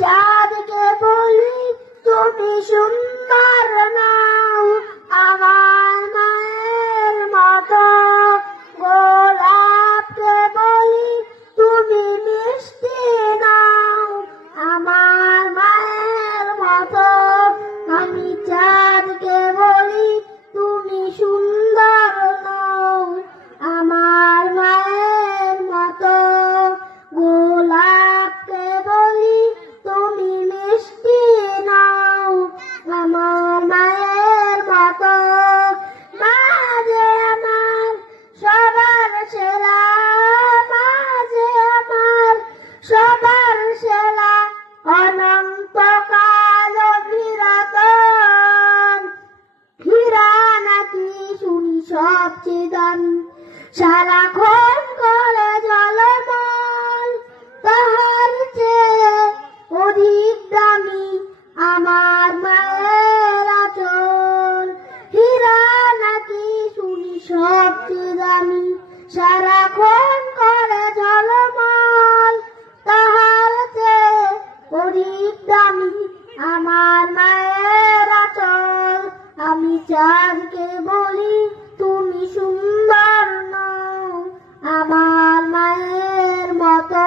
চাঁদকে বলি তুমি সুন্দর নাও, আমার মায়ের মতো। গোলাপকে বলি তুমি মিষ্টি নাও, আমার মায়ের মতো। আমি চাঁদকে বলি তুমি সুন্দর নাও, আমার মায়ের মতো। গোলাপকে বলি তুমি মিষ্টি নাও, আমার মায়ের মতো। মা যে আমার সবার সেরা, মা যে আমার সবার সেরা, অনন্তকাল চিরন্তন। হীরা নাকি শুনি সবচেয়ে দাম, সারাক্ষণ করে ঝলমল, তাহার চেয়ে অধিক দামি আমার মায়ের আঁচল। হীরা নাকি শুনি সবচেয়ে দামি, সারাক্ষণ করে ঝলমল, তাহার চেয়ে অধিক দামি আমার মায়ের আঁচল। আমি চাঁদকে বলি তুমি সুন্দর নাও, আমার মায়ের মতো।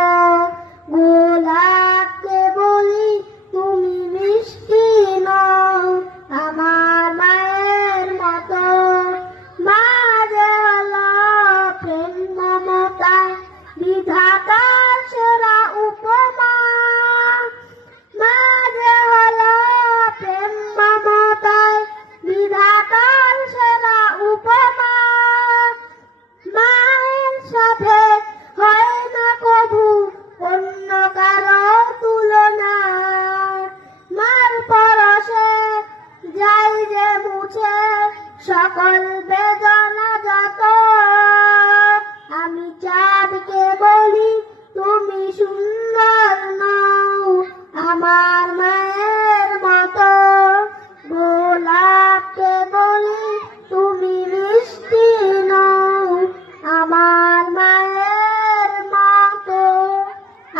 গোলাপকে বলি তুমি মিষ্টি নাও, আমার মায়ের মতো। মা যে হলো প্রেম মমতা, বিধাতার সেরা উপমা। মা যে হলো প্রেম মমতায় বিধাতার সেরা উপমা। মায়ের সাথে হয় না কভু অন্য কারো তুলনা, মার পরশে যাই যে মুছে সকল বেদনা যত। আমি চাঁদকে বলি তুমি সুন্দর নাও, আমার